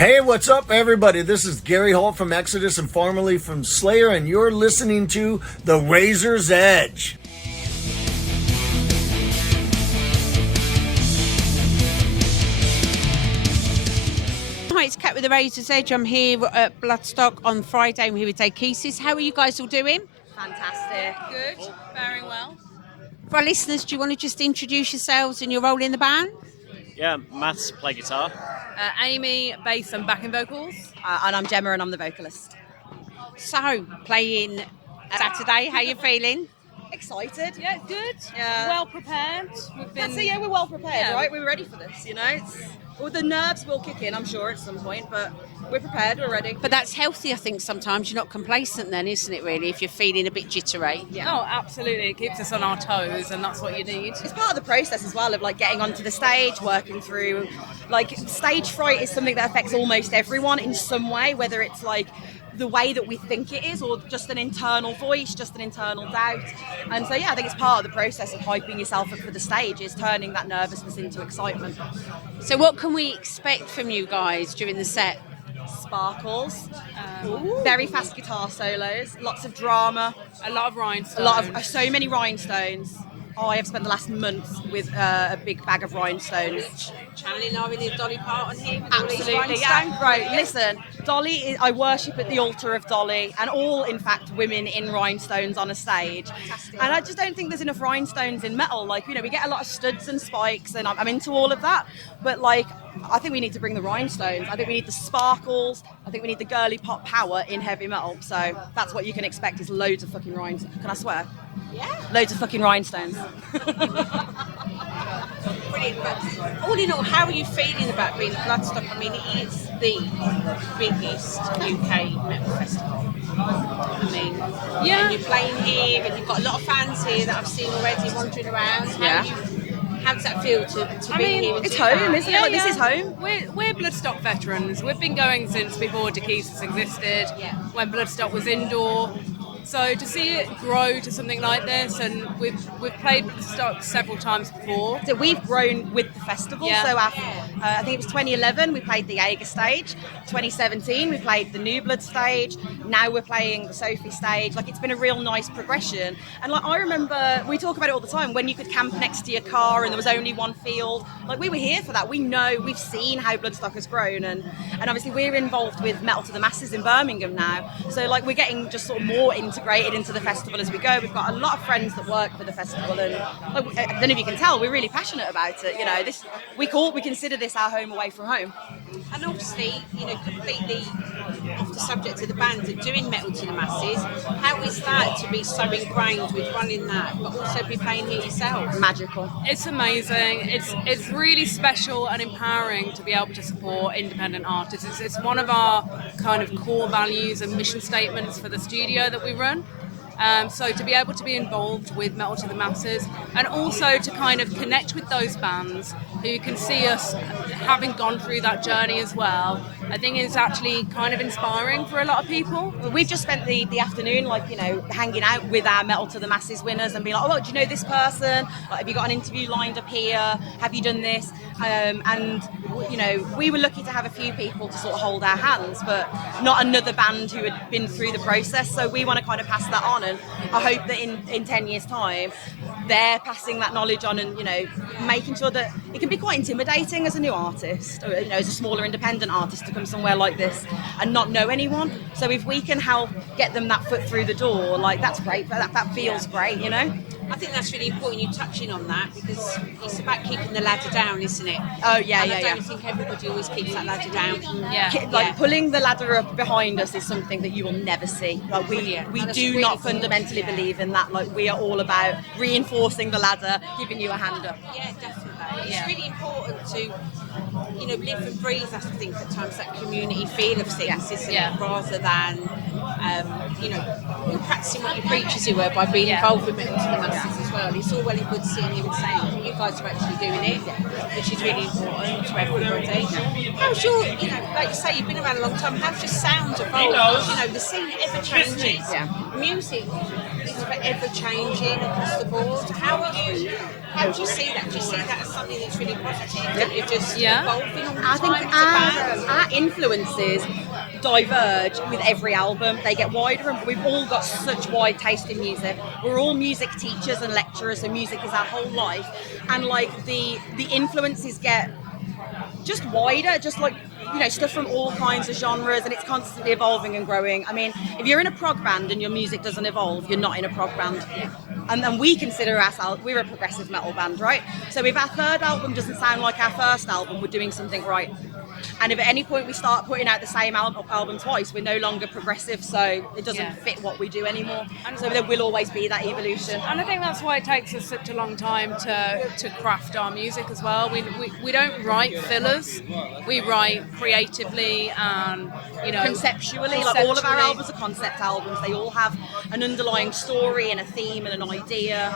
Hey, what's up, everybody? This is Gary Holt from Exodus and formerly from Slayer, and you're listening to The Razor's Edge. Hi, it's Kat with The Razor's Edge. I'm here at Bloodstock on Friday. I'm here with Dakesis. How are you guys all doing? Fantastic. Good, very well. For our listeners, do you want to just introduce yourselves and your role in the band? Yeah, Matt play guitar. Amy, bass and backing vocals. And I'm Gemma and I'm the vocalist. So, playing Saturday, how you feeling? Excited. Yeah, good. Yeah. Well prepared. We've been. That's it, yeah, we're well prepared, Yeah. right? We're ready for this, you know? Well, the nerves will kick in, I'm sure, at some point, but we're prepared, we're ready. But that's healthy, I think, sometimes. You're not complacent then, isn't it, really, if you're feeling a bit jittery? Oh, absolutely. It keeps us on our toes, and that's what you need. It's part of the process as well of like getting onto the stage, working through, like stage fright is something that affects almost everyone in some way, whether it's like the way that we think it is or just an internal voice, just an internal doubt. And so yeah, I think it's part of the process of hyping yourself up for the stage is turning that nervousness into excitement. So what can we expect from you guys during the set? Sparkles, very fast guitar solos, lots of drama, A lot of rhinestones. a lot of so many rhinestones. Oh, I have spent the last month with a big bag of rhinestones. Channeling our inner Dolly Parton here with all these Absolutely, rhinestones? yeah. Right, listen, Dolly, I worship at the altar of Dolly and all, in fact, women in rhinestones on a stage. Fantastic. And I just don't think there's enough rhinestones in metal. Like, you know, we get a lot of studs and spikes and I'm into all of that. But, like, I think we need to bring the rhinestones. I think we need the sparkles. I think we need the girly pop power in heavy metal. So that's what you can expect is loads of fucking rhinestones. Can I swear? Yeah. Loads of fucking rhinestones. Brilliant. But all in all, how are you feeling about being at Bloodstock? I mean, it is the biggest UK metal festival. I mean, Yeah. and you're playing here, and you've got a lot of fans here that I've seen already wandering around. How does that feel to be here? And It's do home, that? isn't it? Like, this is home. We're Bloodstock veterans. We've been going since before Dakesis existed, Yeah. when Bloodstock was indoor. So to see it grow to something like this, and we've played Bloodstock several times before. So we've grown with the festival. Yeah. So I think it was 2011 we played the Jaeger stage. 2017 we played the New Blood stage. Now we're playing the Sophie stage. Like, it's been a real nice progression. And like, I remember we talk about it all the time when you could camp next to your car and there was only one field. Like, we were here for that. We know, we've seen how Bloodstock has grown, and obviously we're involved with Metal to the Masses in Birmingham now. So like, we're getting just sort of more integrated into the festival as we go. We've got a lot of friends that work for the festival, and like, I don't know if you can tell, we're really passionate about it. You know, this we consider this our home away from home. And obviously, you know, completely off the subject of the band and doing Metal to the Masses, how is that to be so ingrained with running that, but also be playing here yourself? Magical. It's amazing. It's really special and empowering to be able to support independent artists. It's one of our kind of core values and mission statements for the studio that we run. So to be able to be involved with Metal to the Masses, and also to kind of connect with those bands who can see us having gone through that journey as well, I think is actually kind of inspiring for a lot of people. We've just spent the afternoon, like, you know, hanging out with our Metal to the Masses winners and being like, oh, well, do you know this person? Like, have you got an interview lined up here? Have you done this? And, you know, we were lucky to have a few people to sort of hold our hands, but not another band who had been through the process. So we want to kind of pass that on, and I hope that in 10 years' time, they're passing that knowledge on and, you know, making sure that it can be quite intimidating as a new artist, or, you know, as a smaller independent artist to come somewhere like this and not know anyone. So if we can help get them that foot through the door, like, that's great. That feels great, you know? I think that's really important, you touching on that, because it's about keeping the ladder down, isn't it? Oh, yeah, and yeah, I yeah. don't think everybody always keeps that ladder down. Yeah. Like, pulling the ladder up behind us is something that you will never see. Like, we Brilliant. do And that's really not important, fundamentally yeah. believe in that. Like, we are all about reinforcing the ladder, giving you a hand up. Yeah, definitely. It's Yeah. really important to, you know, live and breathe, I think, at times, that community feel of things, isn't Yeah. it? Rather than, you know, you're practicing what you preach, as it were, by being Yeah. involved with Metal to the Masses as well. It's all well and good seeing you and saying, but you guys are actually doing it, which is really important to everybody. How's your, you know, like you say, you've been around a long time, how's your sound evolved? You know, the scene ever changes. Yeah. Music it's forever changing across the board. How do you see that? Do you see that as something that's really positive? That you're just evolving all the I think time as a band? our influences diverge with every album. They get wider, and we've all got such wide taste in music. We're all music teachers and lecturers, so music is our whole life. And like the influences get just wider, just like, you know, stuff from all kinds of genres, and it's constantly evolving and growing. I mean, if you're in a prog band and your music doesn't evolve, you're not in a prog band. And then we consider ourselves, we're a progressive metal band, right? So if our third album doesn't sound like our first album, we're doing something right. And if at any point we start putting out the same album twice, we're no longer progressive, so it doesn't fit what we do anymore. And so there will always be that evolution. And I think that's why it takes us such a long time to craft our music as well. We don't write fillers, we write creatively and, you know, conceptually. Like all of our albums are concept albums. They all have an underlying story and a theme and an idea.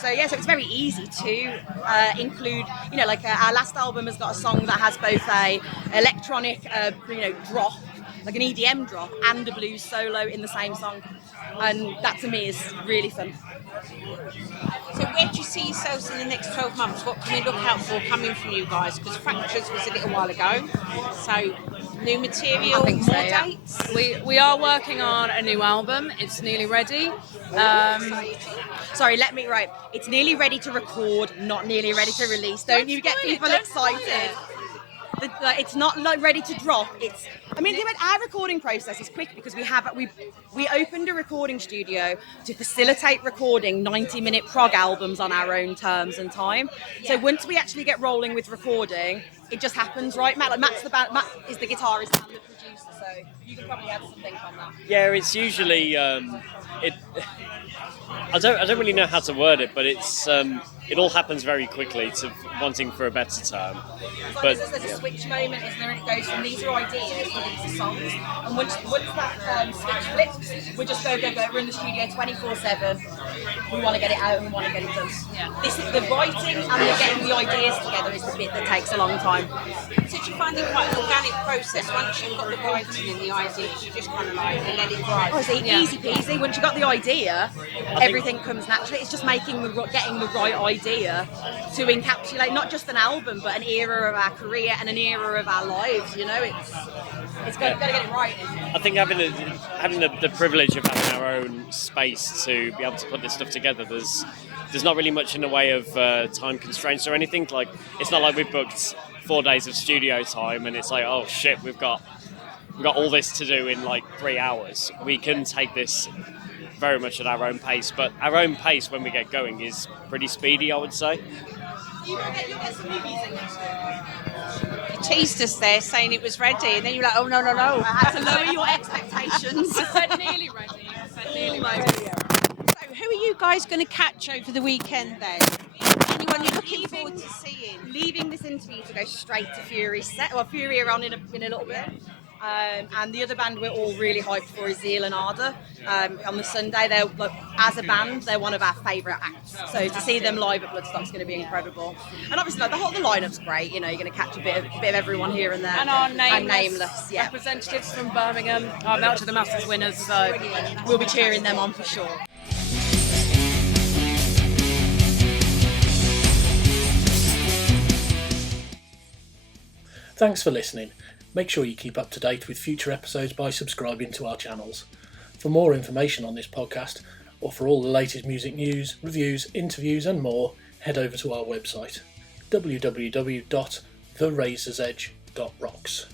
So it's very easy to include, you know, like our last album has got a song that has both a electronic, drop, like an EDM drop, and a blues solo in the same song, and that to me is really fun. So where do you see yourselves in the next 12 months? What can we look out for coming from you guys? Because Fractures was a little while ago, so new material, dates? We are working on a new album. It's nearly ready. It's nearly ready to record, not nearly ready to release. Don't you get people excited? It's not like ready to drop. Our recording process is quick because we opened a recording studio to facilitate recording 90-minute prog albums on our own terms and time. So once we actually get rolling with recording, it just happens, right? Matt is the guitarist and the producer, so you can probably add something on that. Yeah, it's usually I don't really know how to word it, but it's it all happens very quickly, to wanting for a better term. But there's a switch moment, isn't there? And it goes from these are ideas to these are songs. And once that switch flips, we just go. We're in the studio 24/7. We want to get it out and we want to get it done. Yeah. This is the writing and the getting the ideas together is the bit that takes a long time. So do you find it quite an organic process? Once you've got the writing and the ideas, you just kind of like let it drive. Oh, it's easy peasy. Once you've got the idea, everything comes naturally. It's just getting the right idea to encapsulate not just an album, but an era of our career and an era of our lives. You know, it's got to get it right. I think having the privilege of having our own space to be able to put this stuff together, there's not really much in the way of time constraints or anything. Like, it's not like we've booked 4 days of studio time and it's like, oh shit, we've got all this to do in like 3 hours. We can take this very much at our own pace, but our own pace when we get going is pretty speedy, I would say. You'll get some movies in next year. You teased us there saying it was ready, and then you're like, oh no. I had to lower your expectations. I said nearly ready. So who are you guys going to catch over the weekend then? Anyone you're looking forward to seeing? Leaving this interview to go straight to Fury's set. Well, Fury are on in a little bit. And the other band we're all really hyped for is Zeal and Ardour. On the Sunday, as a band, they're one of our favourite acts. So to see them live at Bloodstock is going to be incredible. And obviously, the lineup's great. You know, you're going to catch a bit of everyone here and there. And our nameless representatives from Birmingham, our Melts of the Masters winners. So we'll be cheering them on for sure. Thanks for listening. Make sure you keep up to date with future episodes by subscribing to our channels. For more information on this podcast, or for all the latest music news, reviews, interviews and more, head over to our website, www.therazorsedge.rocks.